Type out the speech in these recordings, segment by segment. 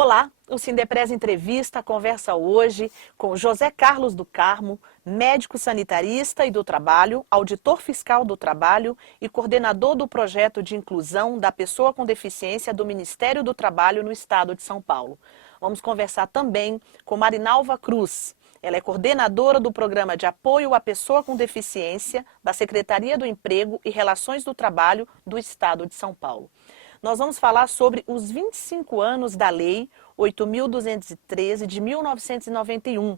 Olá, o Sindepres Entrevista conversa hoje com José Carlos do Carmo, médico sanitarista e do trabalho, auditor fiscal do trabalho e coordenador do projeto de inclusão da pessoa com deficiência do Ministério do Trabalho no Estado de São Paulo. Vamos conversar também com Marinalva Cruz. Ela é coordenadora do Programa de Apoio à Pessoa com Deficiência da Secretaria do Emprego e Relações do Trabalho do Estado de São Paulo. Nós vamos falar sobre os 25 anos da Lei 8.213 de 1991,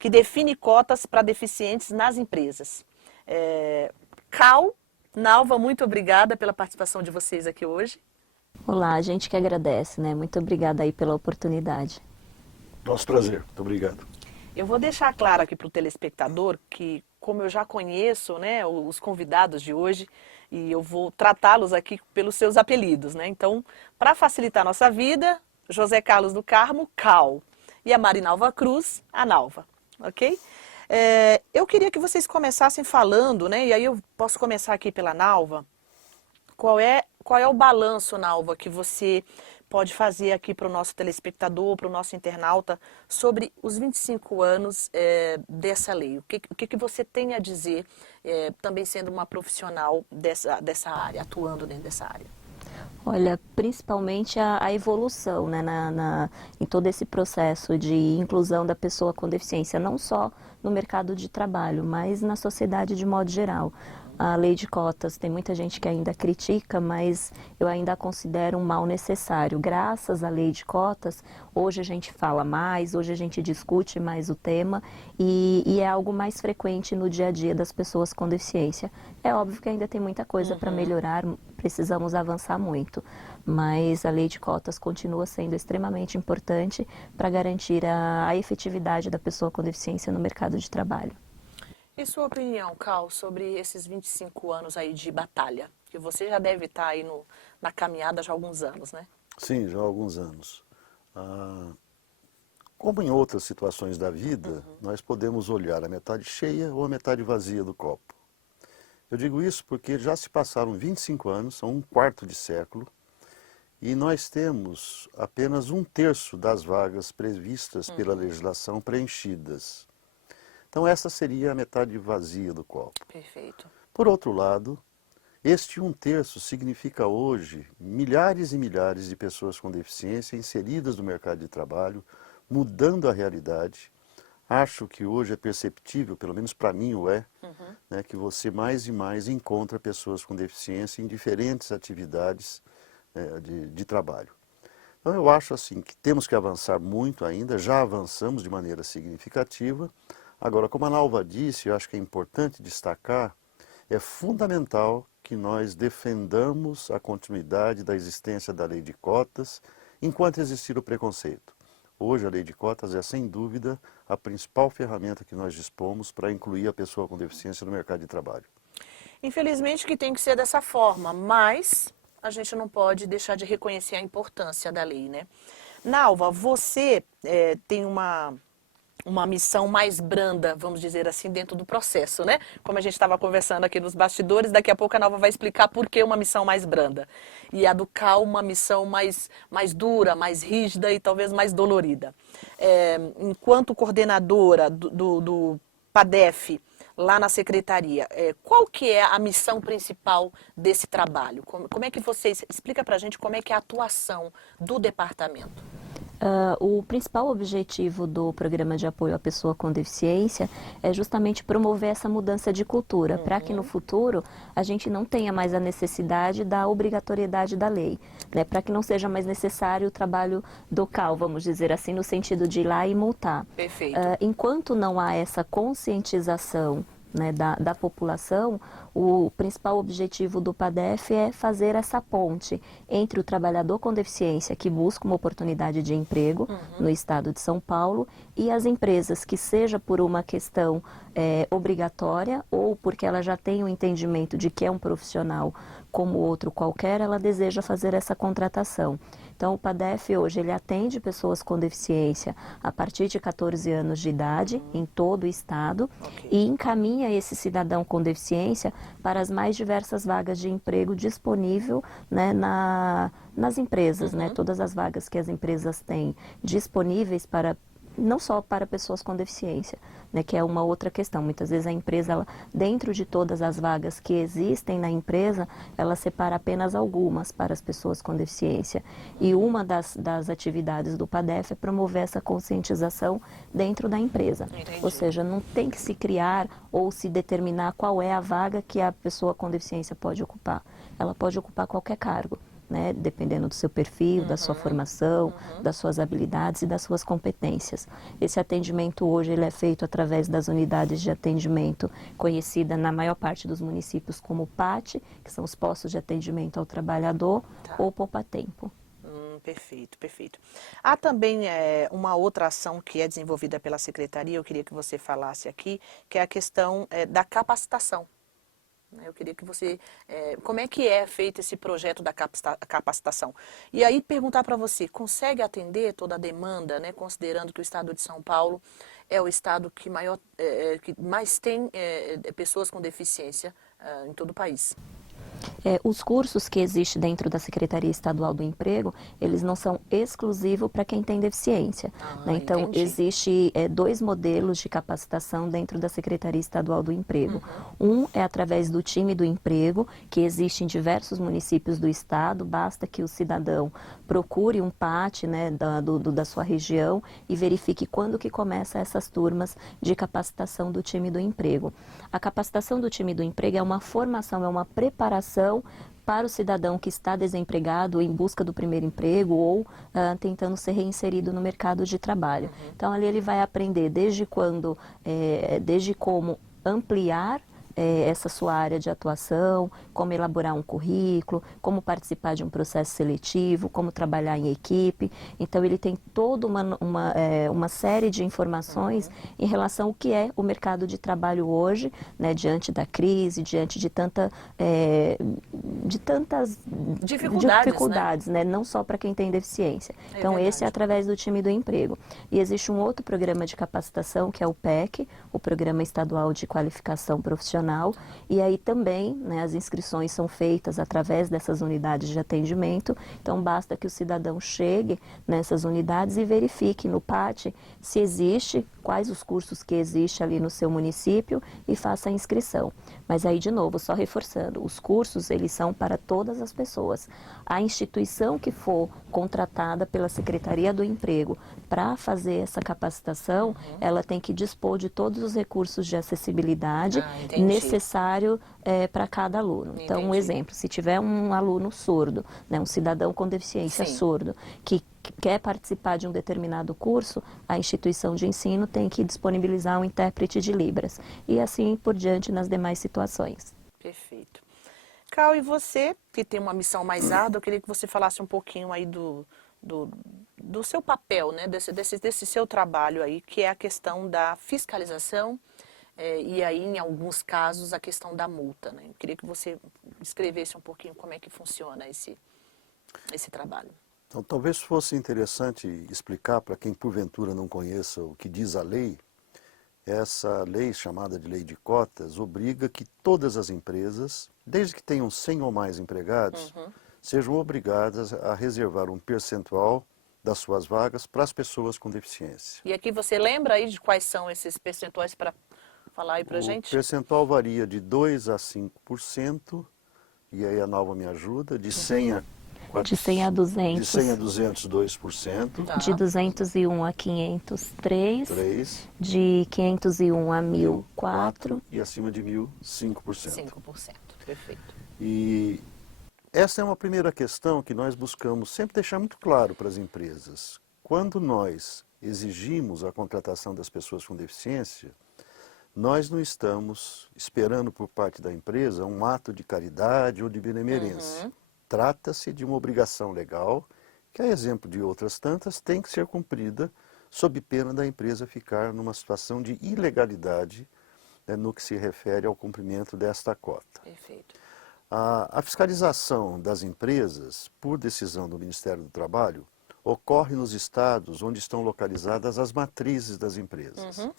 que define cotas para deficientes nas empresas. Cal, Nalva, muito obrigada pela participação de vocês aqui hoje. Olá, a gente que agradece, né? Muito obrigada aí pela oportunidade. Nosso prazer, muito obrigado. Eu vou deixar claro aqui para o telespectador que, como eu já conheço, né, os convidados de hoje, e eu vou tratá-los aqui pelos seus apelidos, né? Então, para facilitar a nossa vida, José Carlos do Carmo, Cal, e a Marinalva Cruz, a Nalva, ok? Eu queria que vocês começassem falando, né, e aí eu posso começar aqui pela Nalva. Qual é o balanço, Nalva, que você pode fazer aqui para o nosso telespectador, para o nosso internauta, sobre os 25 anos dessa lei? O que você tem a dizer, também sendo uma profissional dessa área, atuando dentro dessa área? Olha, principalmente a evolução, né, em todo esse processo de inclusão da pessoa com deficiência, não só no mercado de trabalho, mas na sociedade de modo geral. A lei de cotas, tem muita gente que ainda critica, mas eu ainda a considero um mal necessário. Graças à lei de cotas, hoje a gente fala mais, hoje a gente discute mais o tema e é algo mais frequente no dia a dia das pessoas com deficiência. É óbvio que ainda tem muita coisa para melhorar, precisamos avançar muito, mas a lei de cotas continua sendo extremamente importante para garantir a efetividade da pessoa com deficiência no mercado de trabalho. E sua opinião, Cal, sobre esses 25 anos aí de batalha? Que você já deve estar aí na caminhada já há alguns anos, né? Sim, já há alguns anos. Como em outras situações da vida, nós podemos olhar a metade cheia ou a metade vazia do copo. Eu digo isso porque já se passaram 25 anos, são um quarto de século, e nós temos apenas 1/3 das vagas previstas pela legislação preenchidas. Então essa seria a metade vazia do copo. Perfeito. Por outro lado, este 1/3 significa hoje milhares e milhares de pessoas com deficiência inseridas no mercado de trabalho, mudando a realidade. Acho que hoje é perceptível, pelo menos para mim o é, né, que você mais e mais encontra pessoas com deficiência em diferentes atividades de trabalho. Então eu acho assim que temos que avançar muito ainda, já avançamos de maneira significativa. Agora, como a Nalva disse, eu acho que é importante destacar, é fundamental que nós defendamos a continuidade da existência da lei de cotas enquanto existir o preconceito. Hoje a lei de cotas é, sem dúvida, a principal ferramenta que nós dispomos para incluir a pessoa com deficiência no mercado de trabalho. Infelizmente que tem que ser dessa forma, mas a gente não pode deixar de reconhecer a importância da lei, né? Nalva, você tem uma missão mais branda, vamos dizer assim, dentro do processo, né? Como a gente estava conversando aqui nos bastidores, daqui a pouco a Nalva vai explicar por que uma missão mais branda. E a do Cal, uma missão mais dura, mais rígida e talvez mais dolorida. Enquanto coordenadora do PADEF, lá na secretaria, qual que é a missão principal desse trabalho? Como é que vocês... Explica pra gente como é que é a atuação do departamento. O principal objetivo do Programa de Apoio à Pessoa com Deficiência é justamente promover essa mudança de cultura, para que no futuro a gente não tenha mais a necessidade da obrigatoriedade da lei, né? Para que não seja mais necessário o trabalho do CAL, vamos dizer assim, no sentido de ir lá e multar. Perfeito. Enquanto não há essa conscientização, né, da população, o principal objetivo do PADEF é fazer essa ponte entre o trabalhador com deficiência que busca uma oportunidade de emprego no estado de São Paulo e as empresas que, seja por uma questão obrigatória ou porque ela já tem o entendimento de que é um profissional como outro qualquer, ela deseja fazer essa contratação. Então, o PADEF hoje, ele atende pessoas com deficiência a partir de 14 anos de idade, em todo o estado, e encaminha esse cidadão com deficiência para as mais diversas vagas de emprego disponível, né, nas empresas, né, todas as vagas que as empresas têm disponíveis para não só para pessoas com deficiência, né, que é uma outra questão. Muitas vezes a empresa, ela, dentro de todas as vagas que existem na empresa, ela separa apenas algumas para as pessoas com deficiência. E uma das atividades do PADEF é promover essa conscientização dentro da empresa. Entendi. Ou seja, não tem que se criar ou se determinar qual é a vaga que a pessoa com deficiência pode ocupar. Ela pode ocupar qualquer cargo, né, dependendo do seu perfil, da sua formação, das suas habilidades e das suas competências. Esse atendimento hoje ele é feito através das unidades de atendimento conhecida na maior parte dos municípios como PAT, que são os postos de atendimento ao trabalhador, ou Poupa Tempo. Perfeito, perfeito. Há também uma outra ação que é desenvolvida pela Secretaria, eu queria que você falasse aqui, que é a questão da capacitação. Eu queria que você, como é que é feito esse projeto da capacitação? E aí perguntar para você, consegue atender toda a demanda, né, considerando que o estado de São Paulo é o estado que mais tem pessoas com deficiência em todo o país? Os cursos que existem dentro da Secretaria Estadual do Emprego, eles não são exclusivos para quem tem deficiência, né? Então, Entendi. existe 2 modelos de capacitação dentro da Secretaria Estadual do Emprego. Um é através do time do emprego, que existe em diversos municípios do estado, basta que o cidadão procure um PAT, né, da sua região e verifique quando que começa essas turmas de capacitação do time do emprego. A capacitação do time do emprego é uma formação, é uma preparação para o cidadão que está desempregado em busca do primeiro emprego ou tentando ser reinserido no mercado de trabalho. Então, ali ele vai aprender desde como ampliar essa sua área de atuação, como elaborar um currículo, como participar de um processo seletivo, como trabalhar em equipe. Então, ele tem toda uma série de informações em relação ao que é o mercado de trabalho hoje, né, diante da crise, diante de tantas dificuldades, né, não só para quem tem deficiência. Então, esse é através do time do emprego. E existe um outro programa de capacitação, que é o PEC, o Programa Estadual de Qualificação Profissional, e aí também, né, as inscrições são feitas através dessas unidades de atendimento, então basta que o cidadão chegue nessas unidades e verifique no PAT se existe, quais os cursos que existem ali no seu município e faça a inscrição. Mas aí, de novo, só reforçando, os cursos, eles são para todas as pessoas. A instituição que for contratada pela Secretaria do Emprego para fazer essa capacitação, ela tem que dispor de todos os recursos de acessibilidade necessário para cada aluno. Então, um exemplo, se tiver um aluno surdo, né, um cidadão com deficiência surdo, que quer participar de um determinado curso, a instituição de ensino tem que disponibilizar um intérprete de Libras. E assim por diante nas demais situações. Perfeito. Cal, e você, que tem uma missão mais árdua, eu queria que você falasse um pouquinho aí do seu papel, né, desse seu trabalho aí, que é a questão da fiscalização e aí, em alguns casos, a questão da multa, né? Eu queria que você escrevesse um pouquinho como é que funciona esse trabalho. Então, talvez fosse interessante explicar para quem porventura não conheça o que diz a lei. Essa lei, chamada de lei de cotas, obriga que todas as empresas, desde que tenham 100 ou mais empregados, sejam obrigadas a reservar um percentual das suas vagas para as pessoas com deficiência. E aqui você lembra aí de quais são esses percentuais para falar aí para a gente? O percentual varia de 2% a 5%, e aí a Nalva me ajuda, de 100 a 200. De 100 a 200, 2%. Tá. De 201 a 503. 3. De 501 a 1.000, 4. E acima de 1.000, 5%. 5%, perfeito. E essa é uma primeira questão que nós buscamos sempre deixar muito claro para as empresas. Quando nós exigimos a contratação das pessoas com deficiência, nós não estamos esperando por parte da empresa um ato de caridade ou de benemerência. Trata-se de uma obrigação legal que, a exemplo de outras tantas, tem que ser cumprida sob pena da empresa ficar numa situação de ilegalidade, né, no que se refere ao cumprimento desta cota. Perfeito. A fiscalização das empresas, por decisão do Ministério do Trabalho, ocorre nos estados onde estão localizadas as matrizes das empresas.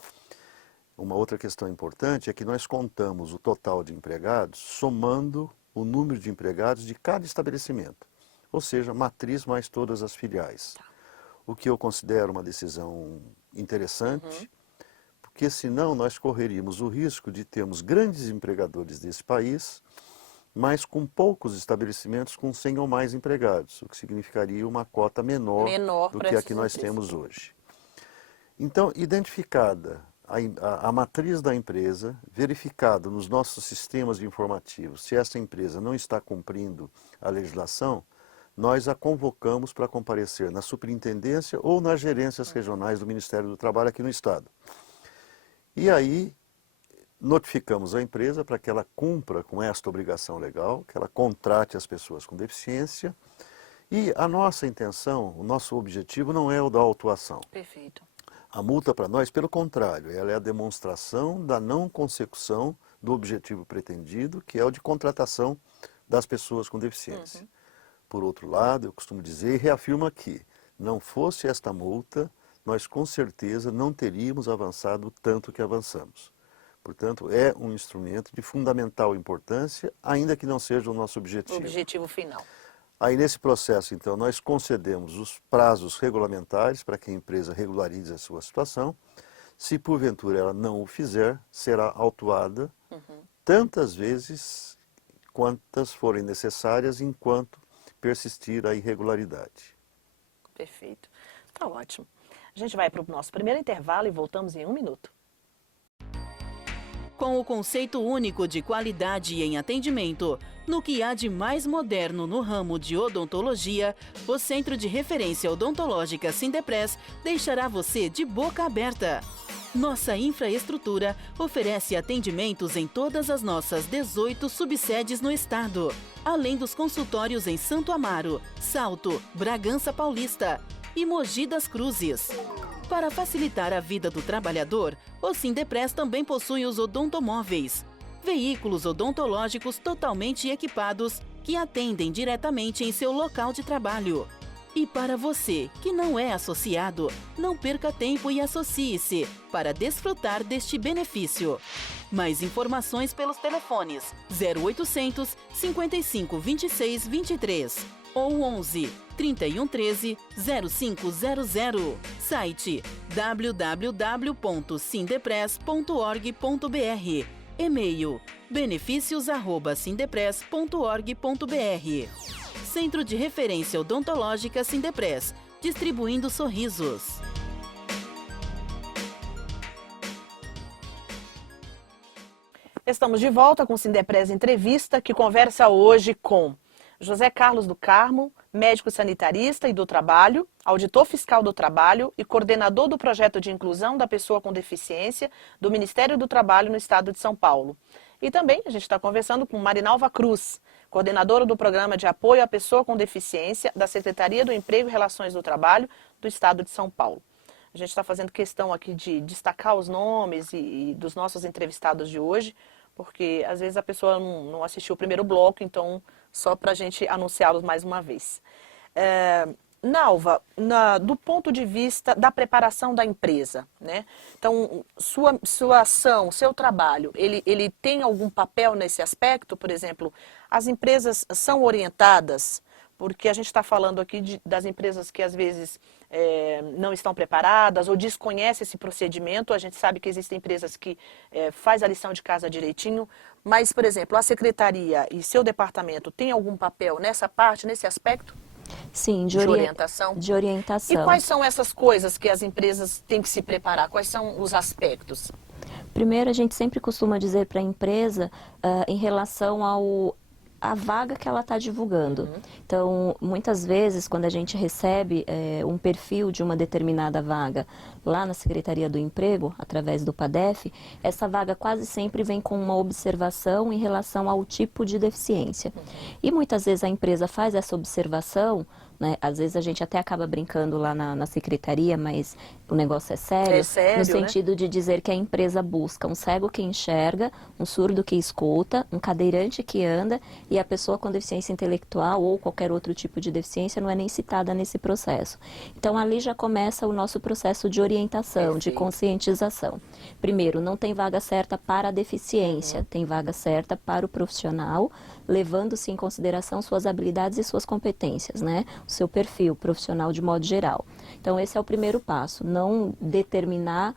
Uma outra questão importante é que nós contamos o total de empregados somando o número de empregados de cada estabelecimento, ou seja, matriz mais todas as filiais. O que eu considero uma decisão interessante, porque senão nós correríamos o risco de termos grandes empregadores desse país, mas com poucos estabelecimentos com 100 ou mais empregados, o que significaria uma cota menor do que a que nós temos hoje. Então, identificada a matriz da empresa, verificado nos nossos sistemas informativos se essa empresa não está cumprindo a legislação, nós a convocamos para comparecer na superintendência ou nas gerências regionais do Ministério do Trabalho aqui no Estado. E aí notificamos a empresa para que ela cumpra com esta obrigação legal, que ela contrate as pessoas com deficiência. E a nossa intenção, o nosso objetivo não é o da autuação. Perfeito. A multa para nós, pelo contrário, ela é a demonstração da não consecução do objetivo pretendido, que é o de contratação das pessoas com deficiência. Por outro lado, eu costumo dizer e reafirmo aqui, não fosse esta multa, nós com certeza não teríamos avançado o tanto que avançamos. Portanto, é um instrumento de fundamental importância, ainda que não seja o nosso objetivo. O objetivo final. Aí, nesse processo, então, nós concedemos os prazos regulamentares para que a empresa regularize a sua situação. Se, porventura, ela não o fizer, será autuada tantas vezes quantas forem necessárias enquanto persistir a irregularidade. Perfeito. Tá ótimo. A gente vai para o nosso primeiro intervalo e voltamos em 1 minuto. Com o conceito único de qualidade em atendimento, no que há de mais moderno no ramo de odontologia, o Centro de Referência Odontológica Sindepres deixará você de boca aberta. Nossa infraestrutura oferece atendimentos em todas as nossas 18 subsedes no estado, além dos consultórios em Santo Amaro, Salto, Bragança Paulista e Mogi das Cruzes. Para facilitar a vida do trabalhador, o Sindepres também possui os odontomóveis, veículos odontológicos totalmente equipados que atendem diretamente em seu local de trabalho. E para você que não é associado, não perca tempo e associe-se para desfrutar deste benefício. Mais informações pelos telefones 0800 55 26 23 ou 11 31 13 0500. Site www.sindepres.org.br. E-mail benefícios@sindepres.org.br. Centro de Referência Odontológica Sindepres, distribuindo sorrisos. Estamos de volta com o Sindepres Entrevista, que conversa hoje com José Carlos do Carmo, médico sanitarista e do trabalho, auditor fiscal do trabalho e coordenador do projeto de inclusão da pessoa com deficiência do Ministério do Trabalho no estado de São Paulo. E também a gente está conversando com Marinalva Cruz, coordenadora do Programa de Apoio à Pessoa com Deficiência da Secretaria do Emprego e Relações do Trabalho do estado de São Paulo. A gente está fazendo questão aqui de destacar os nomes e dos nossos entrevistados de hoje, porque às vezes a pessoa não assistiu o primeiro bloco, então só para a gente anunciá-los mais uma vez. Nalva, do ponto de vista da preparação da empresa, né? Então, sua ação, seu trabalho, ele tem algum papel nesse aspecto? Por exemplo, as empresas são orientadas, porque a gente está falando aqui das empresas que às vezes não estão preparadas ou desconhecem esse procedimento. A gente sabe que existem empresas que faz a lição de casa direitinho, mas, por exemplo, a secretaria e seu departamento tem algum papel nessa parte, nesse aspecto? Sim, de orientação. De orientação. E quais são essas coisas que as empresas têm que se preparar? Quais são os aspectos? Primeiro, a gente sempre costuma dizer para a empresa em relação a vaga que ela está divulgando. Então, muitas vezes, quando a gente recebe um perfil de uma determinada vaga lá na Secretaria do Emprego, através do PADEF, essa vaga quase sempre vem com uma observação em relação ao tipo de deficiência. E muitas vezes a empresa faz essa observação né? Às vezes a gente até acaba brincando lá na secretaria, mas o negócio é sério. É sério, no né? sentido de dizer que a empresa busca um cego que enxerga, um surdo que escuta, um cadeirante que anda, e a pessoa com deficiência intelectual ou qualquer outro tipo de deficiência não é nem citada nesse processo. Então ali já começa o nosso processo de orientação, de Perfeito. conscientização. Primeiro, não tem vaga certa para a deficiência, tem vaga certa para o profissional, levando-se em consideração suas habilidades e suas competências, né? O seu perfil profissional de modo geral. Então esse é o primeiro passo, não determinar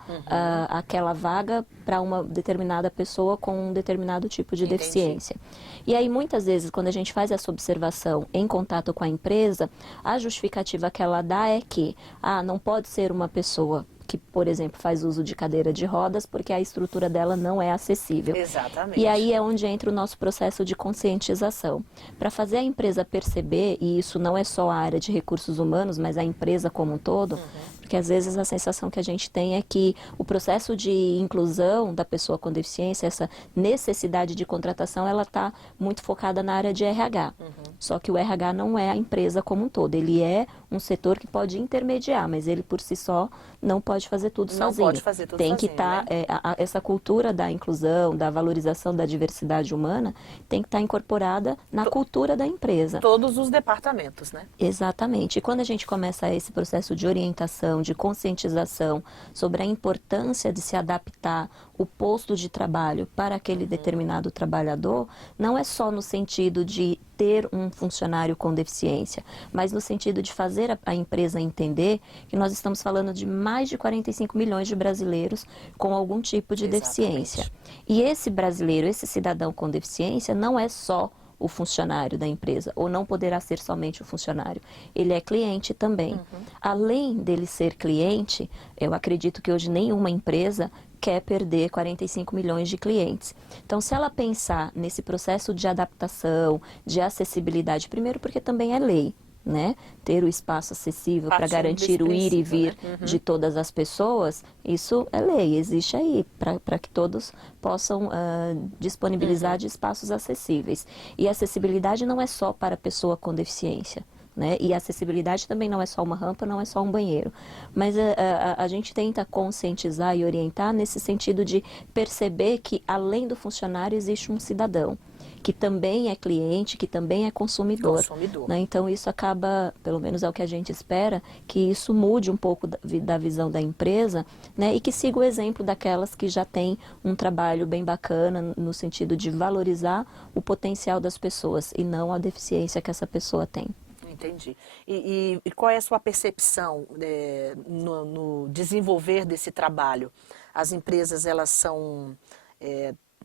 aquela vaga para uma determinada pessoa com um determinado tipo de Entendi. deficiência. E aí muitas vezes quando a gente faz essa observação em contato com a empresa, a justificativa que ela dá é que não pode ser uma pessoa que, por exemplo, faz uso de cadeira de rodas porque a estrutura dela não é acessível. Exatamente. E aí é onde entra o nosso processo de conscientização. Para fazer a empresa perceber, e isso não é só a área de recursos humanos, mas a empresa como um todo, porque às vezes a sensação que a gente tem é que o processo de inclusão da pessoa com deficiência, essa necessidade de contratação, ela está muito focada na área de RH. Só que o RH não é a empresa como um todo, ele é um setor que pode intermediar, mas ele por si só não pode fazer tudo Não sozinho. pode fazer tudo tem que sozinho, estar, né? essa cultura da inclusão, da valorização da diversidade humana, tem que estar incorporada na cultura da empresa. Todos os departamentos, né? Exatamente. E quando a gente começa esse processo de orientação, de conscientização sobre a importância de se adaptar o posto de trabalho para aquele determinado trabalhador, não é só no sentido de ter um funcionário com deficiência, mas no sentido de fazer a empresa entender que nós estamos falando de mais de 45 milhões de brasileiros com algum tipo de deficiência. E esse brasileiro, esse cidadão com deficiência, não é só o funcionário da empresa, ou não poderá ser somente o funcionário. Ele é cliente também. Além dele ser cliente, eu acredito que hoje nenhuma empresa quer perder 45 milhões de clientes. Então, se ela pensar nesse processo de adaptação, de acessibilidade, primeiro porque também é lei, né? Ter o espaço acessível para Partindo garantir desse o ir e princípio, vir né? de todas as pessoas, isso é lei, existe aí, para que todos possam disponibilizar de espaços acessíveis. E acessibilidade não é só para a pessoa com deficiência, né? E a acessibilidade também não é só uma rampa, não é só um banheiro. Mas a gente tenta conscientizar e orientar nesse sentido de perceber que, além do funcionário, existe um cidadão que também é cliente, que também é consumidor. Né? Então isso acaba, pelo menos é o que a gente espera, que isso mude um pouco da visão da empresa, né? E que siga o exemplo daquelas que já têm um trabalho bem bacana no sentido de valorizar o potencial das pessoas e não a deficiência que essa pessoa tem. Entendi. E qual é a sua percepção no desenvolver desse trabalho? As empresas, elas são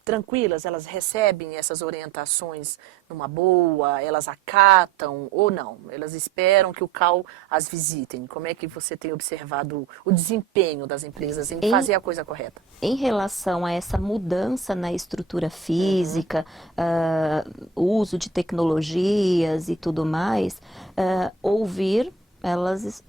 tranquilas, elas recebem essas orientações numa boa, elas acatam ou não? Elas esperam que o CAL as visitem? Como é que você tem observado o desempenho das empresas em fazer a coisa correta? Em relação a essa mudança na estrutura física, o uso de tecnologias e tudo mais, ouvir, elas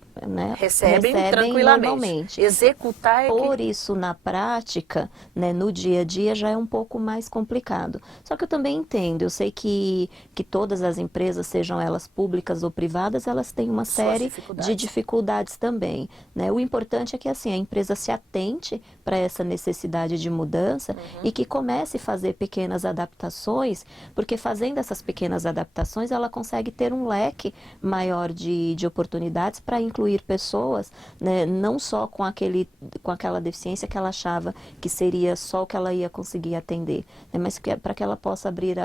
recebem tranquilamente. Normalmente. Executar Por isso, na prática, né, no dia a dia, já é um pouco mais complicado. Só que eu também entendo, eu sei que todas as empresas, sejam elas públicas ou privadas, elas têm uma série de dificuldades também. Né? O importante é que assim, a empresa se atente para essa necessidade de mudança e que comece a fazer pequenas adaptações, porque fazendo essas pequenas adaptações, ela consegue ter um leque maior de oportunidades para incluir pessoas, né, não só com aquela deficiência que ela achava que seria só o que ela ia conseguir atender, né, mas para que ela possa abrir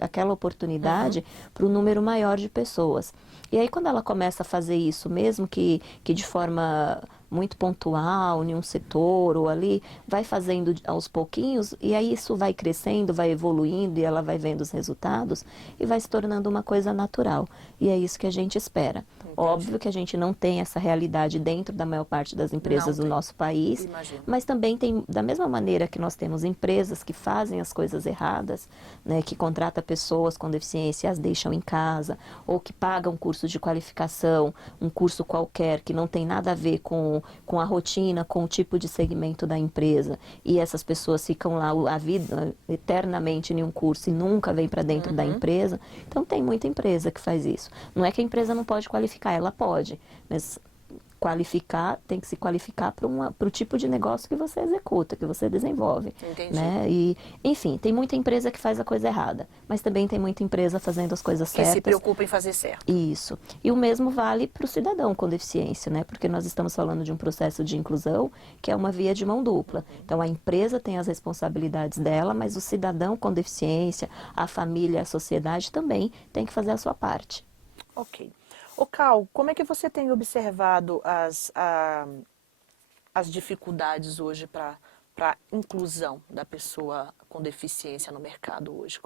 aquela oportunidade para um número maior de pessoas. E aí quando ela começa a fazer isso, mesmo que de forma muito pontual, em um setor ou ali, vai fazendo aos pouquinhos, e aí isso vai crescendo, vai evoluindo, e ela vai vendo os resultados, e vai se tornando uma coisa natural. E é isso que a gente espera. Óbvio que a gente não tem essa realidade dentro da maior parte das empresas do nosso país, mas também tem, da mesma maneira que nós temos empresas que fazem as coisas erradas, né, que contratam pessoas com deficiência e as deixam em casa, ou que pagam curso de qualificação, um curso qualquer que não tem nada a ver com com a rotina, com o tipo de segmento da empresa, e essas pessoas ficam lá a vida eternamente em um curso e nunca vêm para dentro da empresa. Então tem muita empresa que faz isso. Não é que a empresa não pode qualificar, ela pode, mas qualificar, tem que se qualificar para o tipo de negócio que você executa, que você desenvolve. Entendi. Né? E, enfim, tem muita empresa que faz a coisa errada, mas também tem muita empresa fazendo as coisas Que certas. se preocupa em fazer certo. Isso. E o mesmo vale para o cidadão com deficiência, né? Porque nós estamos falando de um processo de inclusão que é uma via de mão dupla. Então, a empresa tem as responsabilidades dela, mas o cidadão com deficiência, a família, a sociedade também tem que fazer a sua parte. Ok. Ô, Cal, como é que você tem observado as dificuldades hoje para a inclusão da pessoa com deficiência no mercado hoje?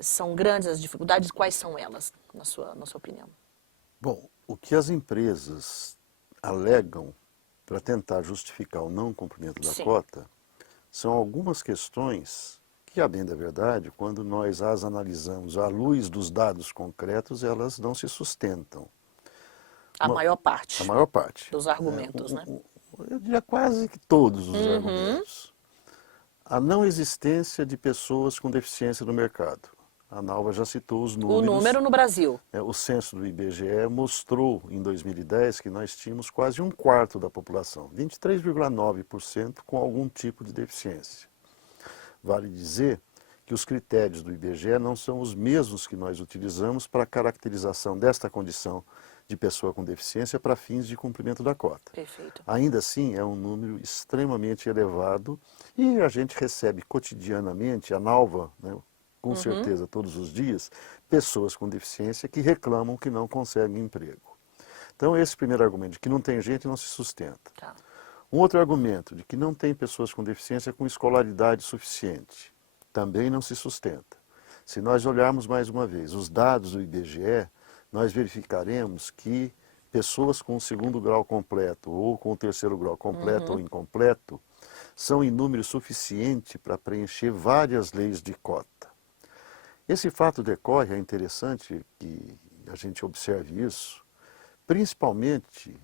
São grandes as dificuldades? Quais são elas, na sua opinião? Bom, o que as empresas alegam para tentar justificar o não cumprimento da Sim. cota são algumas questões que, a bem da verdade, quando nós as analisamos à luz dos dados concretos, elas não se sustentam. A maior parte A maior parte. dos argumentos, né? Eu diria quase que todos os argumentos. A não existência de pessoas com deficiência no mercado. A Nalva já citou os números. O número no Brasil. O censo do IBGE mostrou em 2010 que nós tínhamos quase um quarto da população, 23,9% com algum tipo de deficiência. Vale dizer que os critérios do IBGE não são os mesmos que nós utilizamos para a caracterização desta condição de pessoa com deficiência para fins de cumprimento da cota. Perfeito. Ainda assim, é um número extremamente elevado e a gente recebe cotidianamente, a Nalva, né, com certeza todos os dias, pessoas com deficiência que reclamam que não conseguem emprego. Então, esse primeiro argumento de que não tem gente não se sustenta. Tá. Um outro argumento de que não tem pessoas com deficiência com escolaridade suficiente também não se sustenta. Se nós olharmos mais uma vez os dados do IBGE, nós verificaremos que pessoas com o segundo grau completo ou com o terceiro grau completo ou incompleto são em número suficiente para preencher várias leis de cota. Esse fato decorre, é interessante que a gente observe isso, principalmente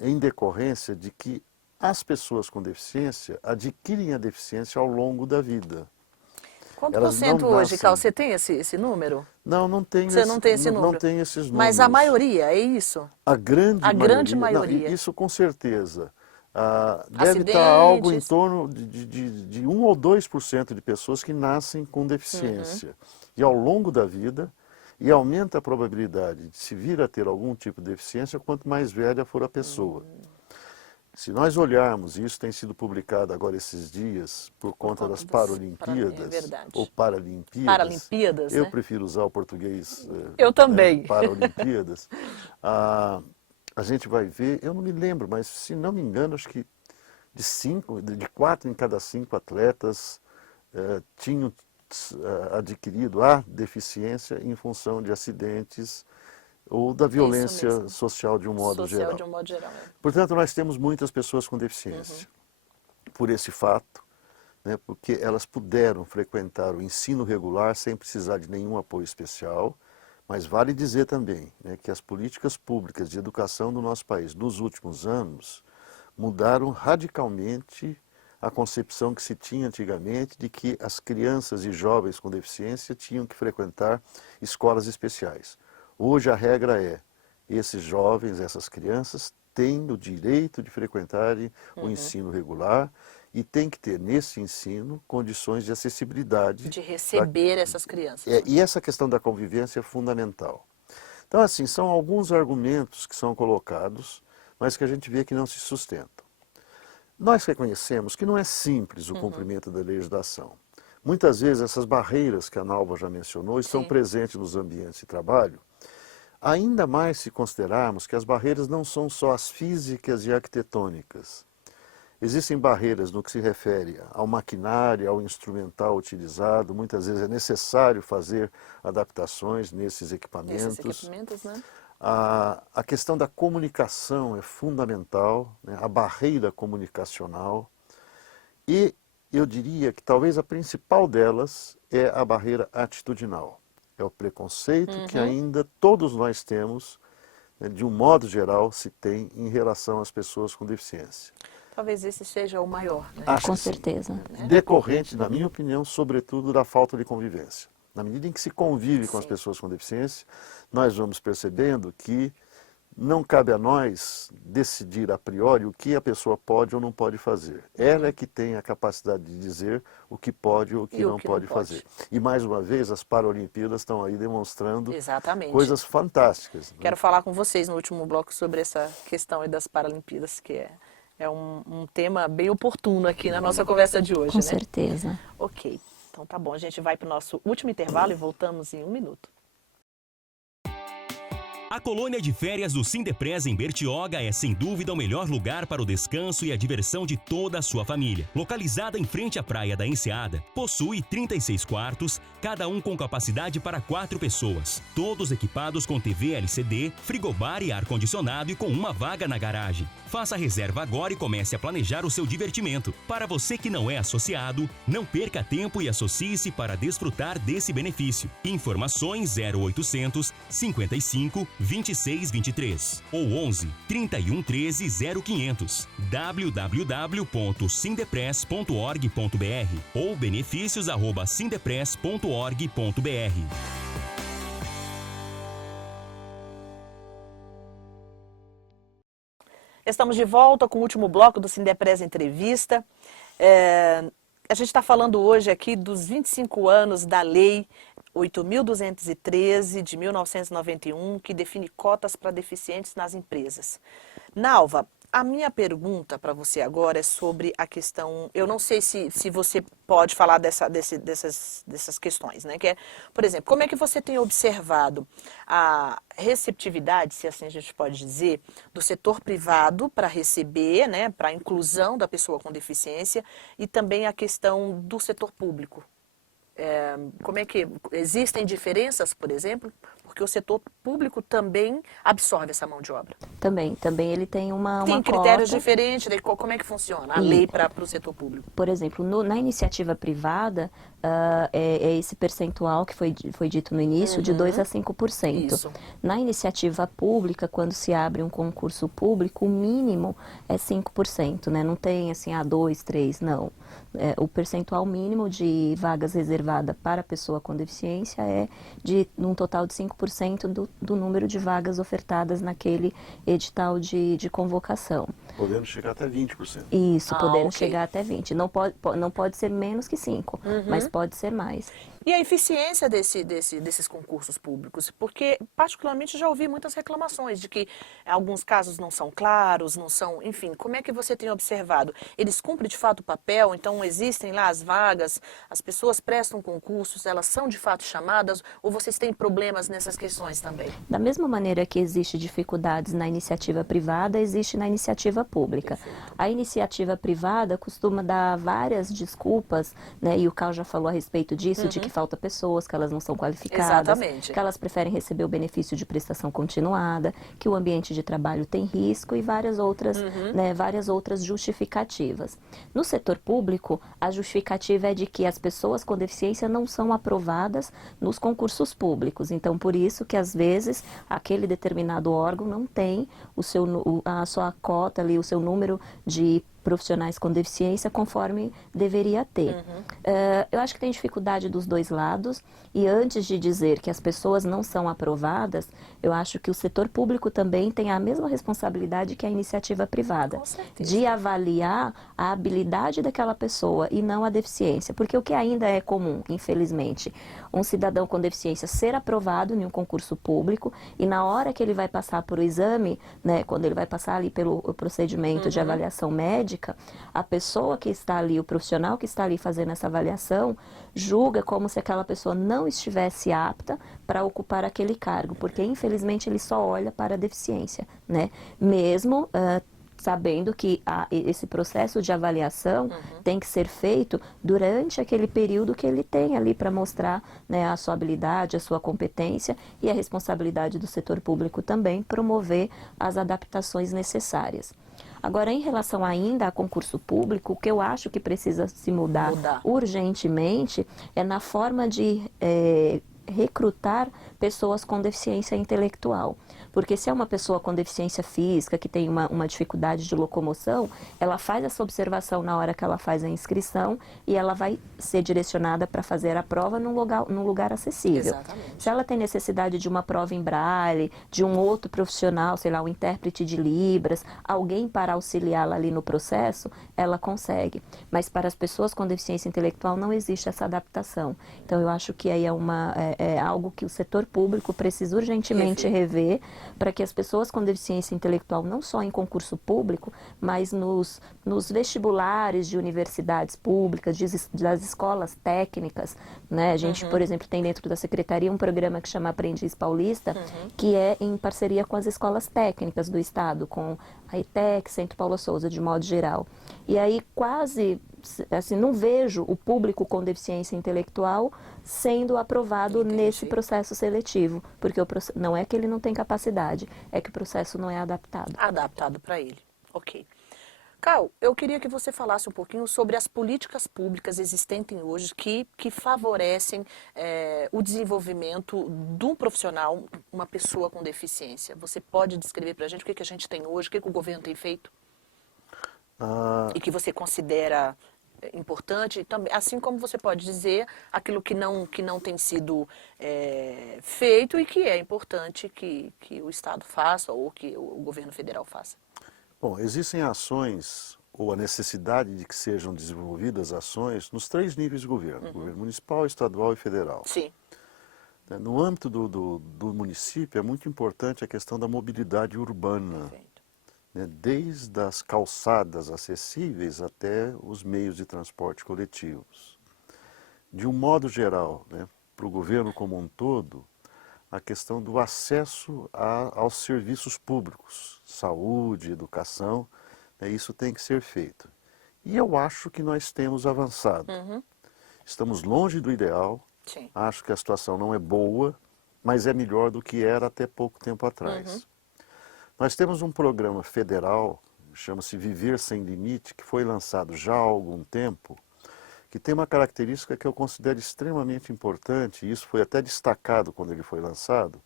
em decorrência de que as pessoas com deficiência adquirem a deficiência ao longo da vida. Quanto Elas por cento não hoje, nascem. Cal? Você tem esse número? Não, não tenho Você não tem esse número? Não tenho esses números. Mas a maioria, é isso? A grande grande maioria. maioria. Não, isso com certeza. Deve estar algo em torno de 1 ou 2% de pessoas que nascem com deficiência. E ao longo da vida, e aumenta a probabilidade de se vir a ter algum tipo de deficiência quanto mais velha for a pessoa. Se nós olharmos, e isso tem sido publicado agora esses dias, por conta das Paralimpíadas, ou Paralimpíadas, eu né? prefiro usar o português Eu também. Paralimpíadas, a gente vai ver, eu não me lembro, mas se não me engano, acho que de 4 em cada 5 atletas tinham adquirido a deficiência em função de acidentes ou da violência social de um modo geral. Portanto, nós temos muitas pessoas com deficiência. Por esse fato, né, porque elas puderam frequentar o ensino regular sem precisar de nenhum apoio especial, mas vale dizer também, né, que as políticas públicas de educação do nosso país nos últimos anos mudaram radicalmente a concepção que se tinha antigamente de que as crianças e jovens com deficiência tinham que frequentar escolas especiais. Hoje a regra é, esses jovens, essas crianças, têm o direito de frequentarem o ensino regular e tem que ter, nesse ensino, condições de acessibilidade. De receber essas crianças. E essa questão da convivência é fundamental. Então, assim, são alguns argumentos que são colocados, mas que a gente vê que não se sustentam. Nós reconhecemos que não é simples o cumprimento da legislação. Muitas vezes essas barreiras que a Nalva já mencionou estão presentes nos ambientes de trabalho, ainda mais se considerarmos que as barreiras não são só as físicas e arquitetônicas. Existem barreiras no que se refere ao maquinário, ao instrumental utilizado, muitas vezes é necessário fazer adaptações nesses equipamentos. Né? A questão da comunicação é fundamental, né? A barreira comunicacional. E eu diria que talvez a principal delas é a barreira atitudinal. É o preconceito que ainda todos nós temos, de um modo geral, se tem em relação às pessoas com deficiência. Talvez esse seja o maior, né? Acho Com que sim. certeza. Decorrente, na minha opinião, sobretudo da falta de convivência. Na medida em que se convive com as Sim. pessoas com deficiência, nós vamos percebendo que não cabe a nós decidir a priori o que a pessoa pode ou não pode fazer. Ela é que tem a capacidade de dizer o que pode ou o que E o não que não pode pode. fazer. E mais uma vez, as Paralimpíadas estão aí demonstrando Exatamente. coisas fantásticas. Né? Quero falar com vocês no último bloco sobre essa questão aí das Paralimpíadas, que é um tema bem oportuno aqui na nossa conversa de hoje, Com né? certeza. Ok, então tá bom, a gente vai para o nosso último intervalo e voltamos em 1 minuto. A colônia de férias do Sindepres em Bertioga é sem dúvida o melhor lugar para o descanso e a diversão de toda a sua família. Localizada em frente à praia da Enseada, possui 36 quartos, cada um com capacidade para 4 pessoas. Todos equipados com TV LCD, frigobar e ar-condicionado e com uma vaga na garagem. Faça a reserva agora e comece a planejar o seu divertimento. Para você que não é associado, não perca tempo e associe-se para desfrutar desse benefício. Informações 0800 55 26 23 ou 11 31 13 0500 www.sindepres.org.br ou benefícios@sindepres.org.br. Estamos de volta com o último bloco do Sindepres Entrevista. A gente está falando hoje aqui dos 25 anos da Lei 8.213 de 1991, que define cotas para deficientes nas empresas. Nalva, a minha pergunta para você agora é sobre a questão, eu não sei se você pode falar dessas questões, né? Que é, por exemplo, como é que você tem observado a receptividade, se assim a gente pode dizer, do setor privado para receber, né, para a inclusão da pessoa com deficiência e também a questão do setor público? Como é que existem diferenças, por exemplo, porque o setor público também absorve essa mão de obra. Também ele tem uma Tem critérios cota. diferentes, daí como é que funciona a lei para o setor público? Por exemplo, na iniciativa privada, é esse percentual que foi dito no início, de 2 a 5%. Isso. Na iniciativa pública, quando se abre um concurso público, o mínimo é 5%, né? Não tem assim, 2, 3, não. O percentual mínimo de vagas reservada para a pessoa com deficiência é de um total de 5% do número de vagas ofertadas naquele edital de convocação. Podendo chegar até 20%. Isso, podendo ok. chegar até 20%. Não pode ser menos que 5%, mas pode ser mais. E a eficiência desses concursos públicos? Porque, particularmente, já ouvi muitas reclamações de que alguns casos não são claros, não são... Enfim, como é que você tem observado? Eles cumprem, de fato, o papel? Então, existem lá as vagas, as pessoas prestam concursos, elas são, de fato, chamadas? Ou vocês têm problemas nessas questões também? Da mesma maneira que existe dificuldades na iniciativa privada, existe na iniciativa pública. A iniciativa privada costuma dar várias desculpas, né, e o Carl já falou a respeito disso, de que falta pessoas, que elas não são qualificadas, Exatamente. que elas preferem receber o benefício de prestação continuada, que o ambiente de trabalho tem risco e várias outras, né, várias outras justificativas. No setor público, a justificativa é de que as pessoas com deficiência não são aprovadas nos concursos públicos. Então, por isso que às vezes aquele determinado órgão não tem a sua cota ali, o seu número de profissionais com deficiência conforme deveria ter. Eu acho que tem dificuldade dos dois lados e antes de dizer que as pessoas não são aprovadas, eu acho que o setor público também tem a mesma responsabilidade que a iniciativa privada, Com certeza. de avaliar a habilidade daquela pessoa e não a deficiência, porque o que ainda é comum, infelizmente, um cidadão com deficiência ser aprovado em um concurso público e na hora que ele vai passar por o exame, né, quando ele vai passar ali pelo procedimento de avaliação médica, a pessoa que está ali, o profissional que está ali fazendo essa avaliação, julga como se aquela pessoa não estivesse apta para ocupar aquele cargo, porque infelizmente ele só olha para a deficiência, né? Mesmo sabendo que esse processo de avaliação tem que ser feito durante aquele período que ele tem ali para mostrar, né, a sua habilidade, a sua competência e a responsabilidade do setor público também promover as adaptações necessárias. Agora, em relação ainda a concurso público, o que eu acho que precisa se mudar urgentemente é na forma de recrutar pessoas com deficiência intelectual. Porque se é uma pessoa com deficiência física, que tem uma dificuldade de locomoção, ela faz essa observação na hora que ela faz a inscrição e ela vai ser direcionada para fazer a prova num lugar acessível. Exatamente. Se ela tem necessidade de uma prova em braille, de um outro profissional, sei lá, um intérprete de Libras, alguém para auxiliá-la ali no processo, ela consegue. Mas para as pessoas com deficiência intelectual não existe essa adaptação. Então eu acho que aí é algo que o setor público precisa urgentemente rever para que as pessoas com deficiência intelectual, não só em concurso público, mas nos vestibulares de universidades públicas, das escolas técnicas, né? A gente, por exemplo, tem dentro da secretaria um programa que chama Aprendiz Paulista, que é em parceria com as escolas técnicas do estado, com a ITEC, Centro Paula Souza, de modo geral. E aí quase, assim, não vejo o público com deficiência intelectual sendo aprovado nesse processo seletivo, porque não é que ele não tem capacidade, é que o processo não é adaptado. Adaptado para ele, ok. Cal, eu queria que você falasse um pouquinho sobre as políticas públicas existentes hoje que favorecem o desenvolvimento do profissional, uma pessoa com deficiência. Você pode descrever para a gente o que a gente tem hoje, o que o governo tem feito? E que você considera importante, também, assim como você pode dizer aquilo que não tem sido feito e que é importante que o Estado faça ou que o governo federal faça. Bom, existem ações, ou a necessidade de que sejam desenvolvidas ações nos 3 níveis de governo, governo municipal, estadual e federal. Sim. No âmbito do município é muito importante a questão da mobilidade urbana, né, desde as calçadas acessíveis até os meios de transporte coletivos. De um modo geral, né, para o governo como um todo, a questão do acesso aos serviços públicos, saúde, educação, né, isso tem que ser feito. E eu acho que nós temos avançado. Estamos longe do ideal, Sim. Acho que a situação não é boa, mas é melhor do que era até pouco tempo atrás. Nós temos um programa federal, chama-se Viver Sem Limite, que foi lançado já há algum tempo, que tem uma característica que eu considero extremamente importante, e isso foi até destacado quando ele foi lançado,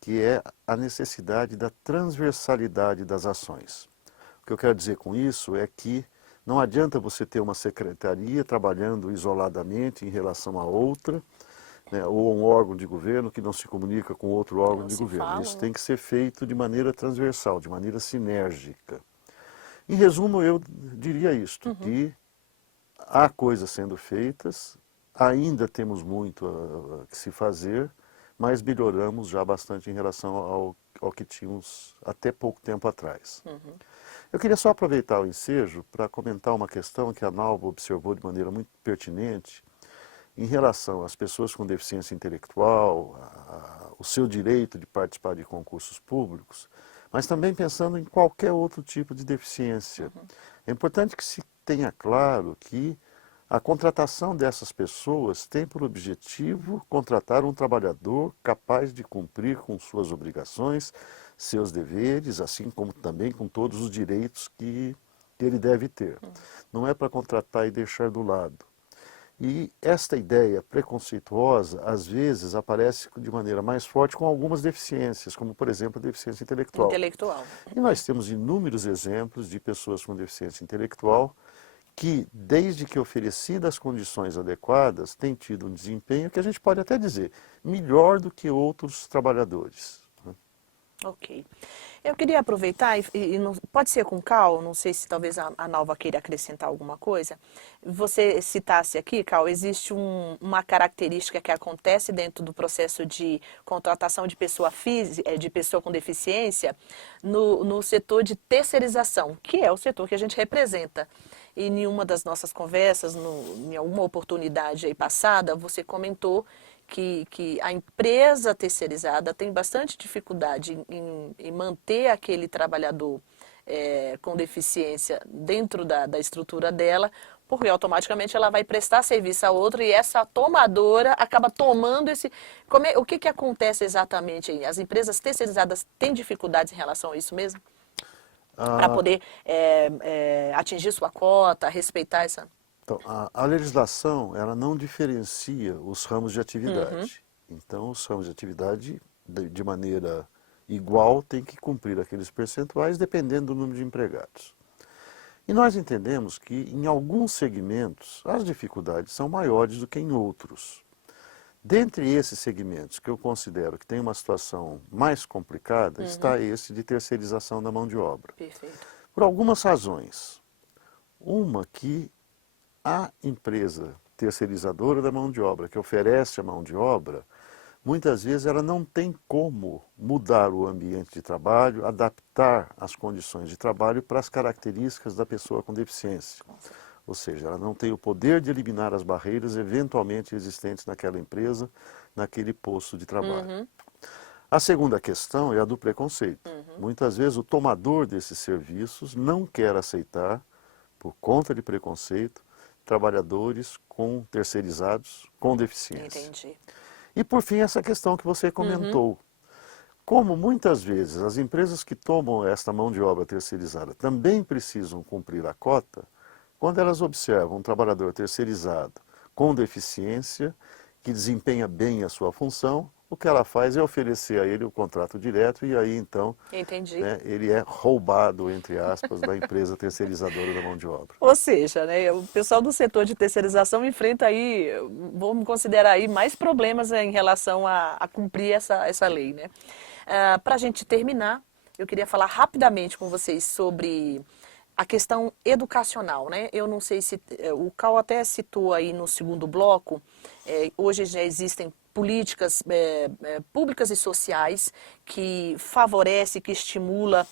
que é a necessidade da transversalidade das ações. O que eu quero dizer com isso é que não adianta você ter uma secretaria trabalhando isoladamente em relação a outra, né, ou um órgão de governo que não se comunica com outro órgão de governo. Isso tem que ser feito de maneira transversal, de maneira sinérgica. Em resumo, eu diria isto, que há coisas sendo feitas, ainda temos muito a que se fazer, mas melhoramos já bastante em relação ao que tínhamos até pouco tempo atrás. Eu queria só aproveitar o ensejo para comentar uma questão que a Nalva observou de maneira muito pertinente em relação às pessoas com deficiência intelectual, o seu direito de participar de concursos públicos, mas também pensando em qualquer outro tipo de deficiência. É importante que se tenha claro que a contratação dessas pessoas tem por objetivo contratar um trabalhador capaz de cumprir com suas obrigações, seus deveres, assim como também com todos os direitos que ele deve ter. Não é para contratar e deixar do lado. E esta ideia preconceituosa, às vezes, aparece de maneira mais forte com algumas deficiências, como, por exemplo, a deficiência intelectual. E nós temos inúmeros exemplos de pessoas com deficiência intelectual que, desde que oferecidas as condições adequadas, têm tido um desempenho que a gente pode até dizer melhor do que outros trabalhadores. Ok. Eu queria aproveitar, pode ser com Cal, não sei se talvez a Nalva queira acrescentar alguma coisa. Você citasse aqui, Cal, existe uma característica que acontece dentro do processo de contratação de pessoa física, de pessoa com deficiência, no setor de terceirização, que é o setor que a gente representa. E em uma das nossas conversas, em alguma oportunidade aí passada, você comentou que a empresa terceirizada tem bastante dificuldade em manter aquele trabalhador com deficiência dentro da estrutura dela, porque automaticamente ela vai prestar serviço a outra e essa tomadora acaba tomando esse... o que acontece exatamente aí? As empresas terceirizadas têm dificuldades em relação a isso mesmo? Para poder atingir sua cota, respeitar essa... Então, a legislação, ela não diferencia os ramos de atividade. Então, os ramos de atividade, de maneira igual tem que cumprir aqueles percentuais dependendo do número de empregados. E nós entendemos que em alguns segmentos as dificuldades são maiores do que em outros. Dentre esses segmentos que eu considero que tem uma situação mais complicada, está esse de terceirização da mão de obra. Perfeito. Por algumas razões. Uma que a empresa terceirizadora da mão de obra, que oferece a mão de obra, muitas vezes ela não tem como mudar o ambiente de trabalho, adaptar as condições de trabalho para as características da pessoa com deficiência. Ou seja, ela não tem o poder de eliminar as barreiras eventualmente existentes naquela empresa, naquele posto de trabalho. A segunda questão é a do preconceito. Muitas vezes o tomador desses serviços não quer aceitar, por conta de preconceito, trabalhadores terceirizados com deficiência. Entendi. E por fim, essa questão que você comentou. Como muitas vezes as empresas que tomam esta mão de obra terceirizada também precisam cumprir a cota, quando elas observam um trabalhador terceirizado com deficiência, que desempenha bem a sua função, o que ela faz é oferecer a ele o contrato direto e aí então Entendi. ele é roubado, entre aspas, da empresa terceirizadora da mão de obra. Ou seja, né, o pessoal do setor de terceirização enfrenta aí, vamos considerar aí, mais problemas em relação a cumprir essa lei, né? Para a gente terminar, eu queria falar rapidamente com vocês sobre a questão educacional, né? Eu não sei se o Cal até citou aí no segundo bloco, hoje já existem políticas públicas e sociais que favorecem, que estimula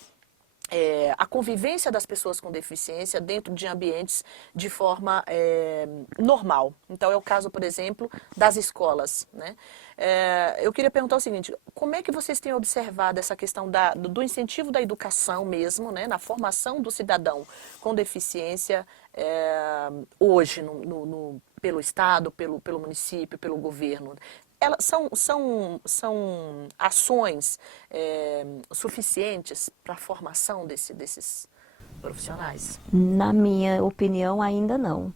a convivência das pessoas com deficiência dentro de ambientes de forma normal. Então é o caso, por exemplo, das escolas, né? Eu queria perguntar o seguinte, como é que vocês têm observado essa questão do incentivo da educação mesmo, né, na formação do cidadão com deficiência hoje pelo Estado, pelo município, pelo governo? São ações suficientes para a formação desses profissionais? Na minha opinião, ainda não.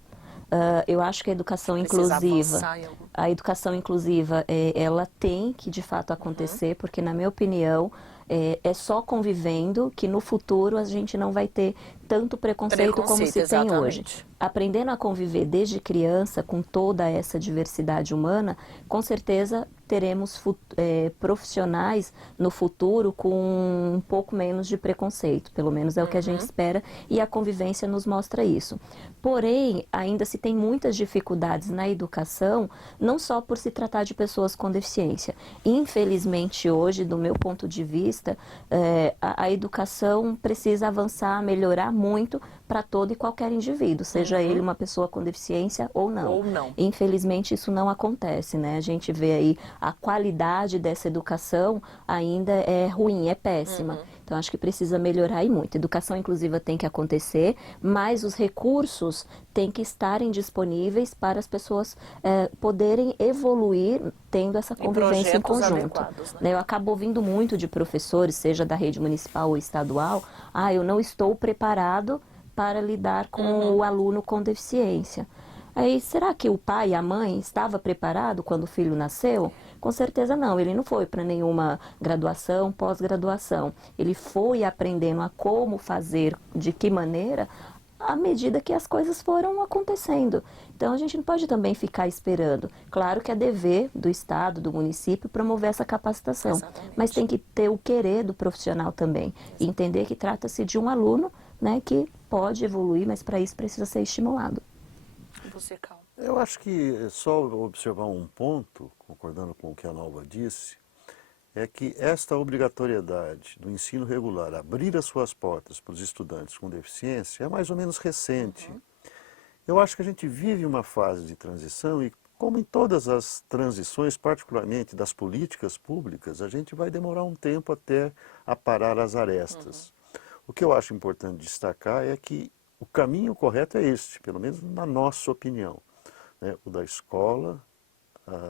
Eu acho que a educação inclusiva, ela tem que de fato acontecer, porque na minha opinião, é só convivendo que no futuro a gente não vai ter tanto preconceito como se tem hoje. Aprendendo a conviver desde criança com toda essa diversidade humana, com certeza teremos profissionais no futuro com um pouco menos de preconceito, pelo menos é o que a gente espera e a convivência nos mostra isso. Porém, ainda se tem muitas dificuldades na educação, não só por se tratar de pessoas com deficiência. Infelizmente hoje, do meu ponto de vista, a educação precisa avançar, melhorar muito para todo e qualquer indivíduo, seja ele uma pessoa com deficiência ou não. Infelizmente isso não acontece, né? A gente vê aí a qualidade dessa educação ainda é ruim, é péssima. Então acho que precisa melhorar e muito. A educação inclusiva tem que acontecer, mas os recursos têm que estarem disponíveis para as pessoas poderem evoluir tendo essa convivência em conjunto. Né? Eu acabo ouvindo muito de professores, seja da rede municipal ou estadual, eu não estou preparado para lidar com o aluno com deficiência. Aí, será que o pai e a mãe estavam preparados quando o filho nasceu? Com certeza não, ele não foi para nenhuma graduação, pós-graduação. Ele foi aprendendo a como fazer, de que maneira, à medida que as coisas foram acontecendo. Então, a gente não pode também ficar esperando. Claro que é dever do Estado, do município, promover essa capacitação. Exatamente. Mas tem que ter o querer do profissional também. E entender que trata-se de um aluno, né, que pode evoluir, mas para isso precisa ser estimulado. E você, Cal? Eu acho que só observar um ponto, concordando com o que a Nalva disse, é que esta obrigatoriedade do ensino regular abrir as suas portas para os estudantes com deficiência é mais ou menos recente. Eu acho que a gente vive uma fase de transição e, como em todas as transições, particularmente das políticas públicas, a gente vai demorar um tempo até aparar as arestas. O que eu acho importante destacar é que o caminho correto é este, pelo menos na nossa opinião, né? O da escola,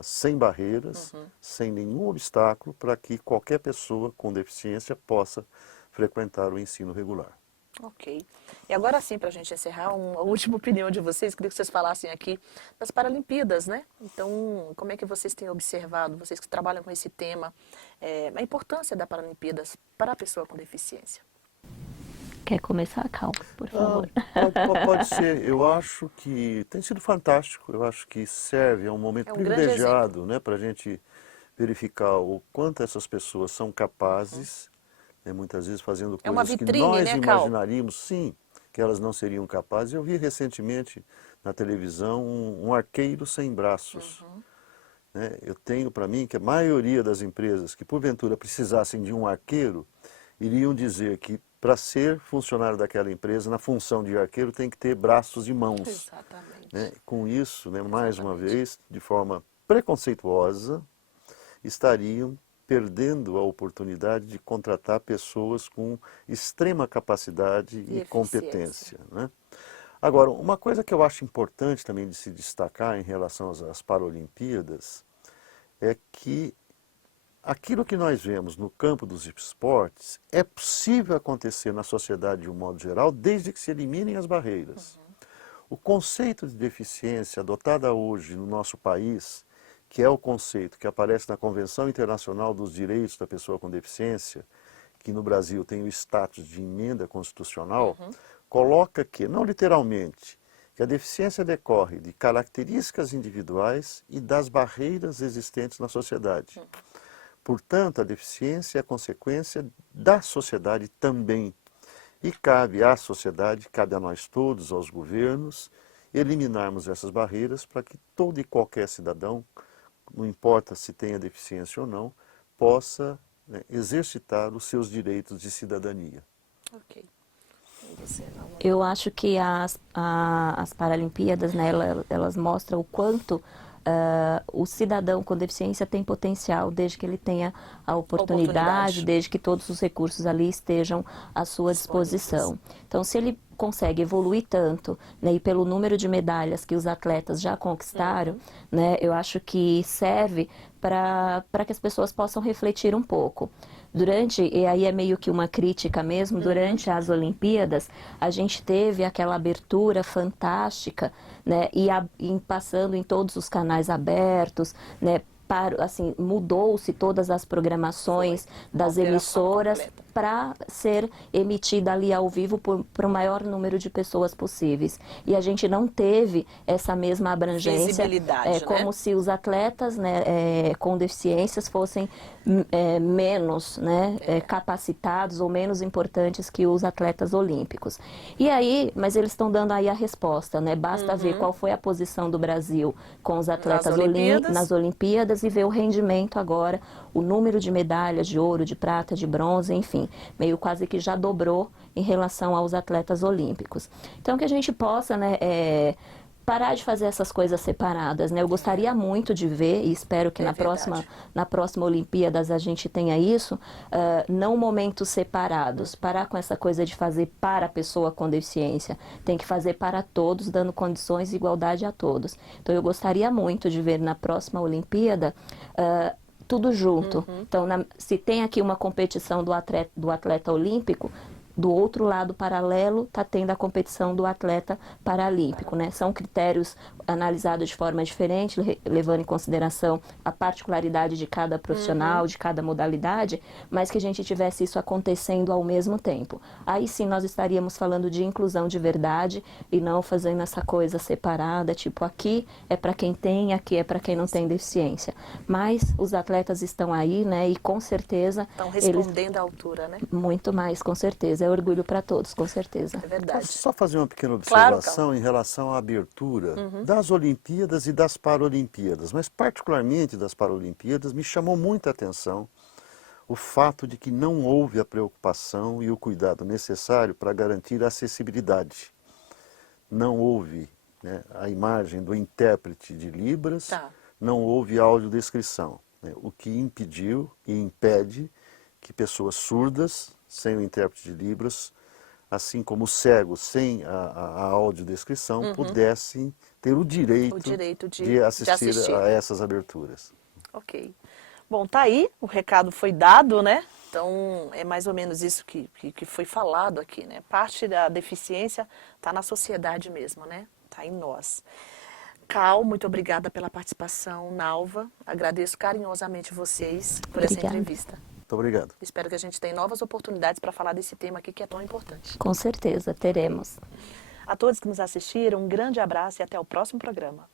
sem barreiras, sem nenhum obstáculo, para que qualquer pessoa com deficiência possa frequentar o ensino regular. Ok. E agora sim, para a gente encerrar, uma última opinião de vocês, queria que vocês falassem aqui das Paralimpíadas, né? Então, como é que vocês têm observado, vocês que trabalham com esse tema, a importância das Paralimpíadas para a pessoa com deficiência? Quer começar, Cal, por favor? Pode ser. Eu acho que tem sido fantástico. Eu acho que serve, é um momento É um grande privilegiado, né, para a gente verificar o quanto essas pessoas são capazes, né, muitas vezes fazendo É uma coisas que vitrine, nós né, Cal? imaginaríamos, sim, que elas não seriam capazes. Eu vi recentemente na televisão um arqueiro sem braços. Né? Eu tenho para mim que a maioria das empresas que porventura precisassem de um arqueiro iriam dizer que para ser funcionário daquela empresa, na função de arqueiro, tem que ter braços e mãos. Exatamente. Né? Com isso, né, mais uma vez, de forma preconceituosa, estariam perdendo a oportunidade de contratar pessoas com extrema capacidade e competência. Né? Agora, uma coisa que eu acho importante também de se destacar em relação às Paralimpíadas é que aquilo que nós vemos no campo dos esportes é possível acontecer na sociedade de um modo geral, desde que se eliminem as barreiras. O conceito de deficiência adotado hoje no nosso país, que é o conceito que aparece na Convenção Internacional dos Direitos da Pessoa com Deficiência, que no Brasil tem o status de emenda constitucional, coloca que, não literalmente, que a deficiência decorre de características individuais e das barreiras existentes na sociedade. Portanto, a deficiência é consequência da sociedade também. E cabe à sociedade, cabe a nós todos, aos governos, eliminarmos essas barreiras para que todo e qualquer cidadão, não importa se tenha deficiência ou não, possa, né, exercitar os seus direitos de cidadania. Ok. E você, Norma? Eu acho que as Paralimpíadas, né, elas mostram o quanto o cidadão com deficiência tem potencial, desde que ele tenha a oportunidade, desde que todos os recursos ali estejam à sua disposição. Então, se ele consegue evoluir tanto, né, e pelo número de medalhas que os atletas já conquistaram, né, eu acho que serve para que as pessoas possam refletir um pouco. E aí é meio que uma crítica mesmo, durante as Olimpíadas, a gente teve aquela abertura fantástica, né, e passando em todos os canais abertos, né, assim, mudou-se todas as programações das emissoras para ser emitida ali ao vivo para o maior número de pessoas possíveis. E a gente não teve essa mesma abrangência, visibilidade, como né? se os atletas, né, com deficiências fossem menos, né, capacitados ou menos importantes que os atletas olímpicos. E aí, mas eles estão dando aí a resposta, né? Basta ver qual foi a posição do Brasil com os atletas nas Olimpíadas e ver o rendimento agora, o número de medalhas de ouro, de prata, de bronze, enfim, meio quase que já dobrou em relação aos atletas olímpicos. Então, que a gente possa, né, parar de fazer essas coisas separadas, né? Eu gostaria muito de ver, e espero que na próxima Olimpíadas a gente tenha isso, não momentos separados, parar com essa coisa de fazer para a pessoa com deficiência, tem que fazer para todos, dando condições de igualdade a todos. Então eu gostaria muito de ver na próxima Olimpíada tudo junto. Então, se tem aqui uma competição do atleta olímpico, do outro lado paralelo está tendo a competição do atleta paralímpico, né? São critérios analisados de forma diferente, levando em consideração a particularidade de cada profissional, de cada modalidade, mas que a gente tivesse isso acontecendo ao mesmo tempo. Aí sim nós estaríamos falando de inclusão de verdade e não fazendo essa coisa separada, tipo aqui é para quem tem, aqui é para quem não tem deficiência. Mas os atletas estão aí, né? E com certeza estão respondendo à altura, né? Muito mais, com certeza. É orgulho para todos, com certeza. É verdade. Posso só fazer uma pequena observação em relação à abertura das Olimpíadas e das Paralimpíadas, mas particularmente das Paralimpíadas, me chamou muita atenção o fato de que não houve a preocupação e o cuidado necessário para garantir a acessibilidade. Não houve, né, a imagem do intérprete de Libras, não houve audiodescrição, né, o que impediu e impede que pessoas surdas, sem o intérprete de Libras, assim como cegos sem a audiodescrição, pudessem ter o direito de assistir a essas aberturas. Ok. Bom, tá aí, o recado foi dado, né? Então, é mais ou menos isso que foi falado aqui, né? Parte da deficiência está na sociedade mesmo, né? Está em nós. Cal, muito obrigada pela participação. Nalva, agradeço carinhosamente vocês por essa Obrigada. entrevista. Muito obrigado. Espero que a gente tenha novas oportunidades para falar desse tema aqui que é tão importante. Com certeza, teremos. A todos que nos assistiram, um grande abraço e até o próximo programa.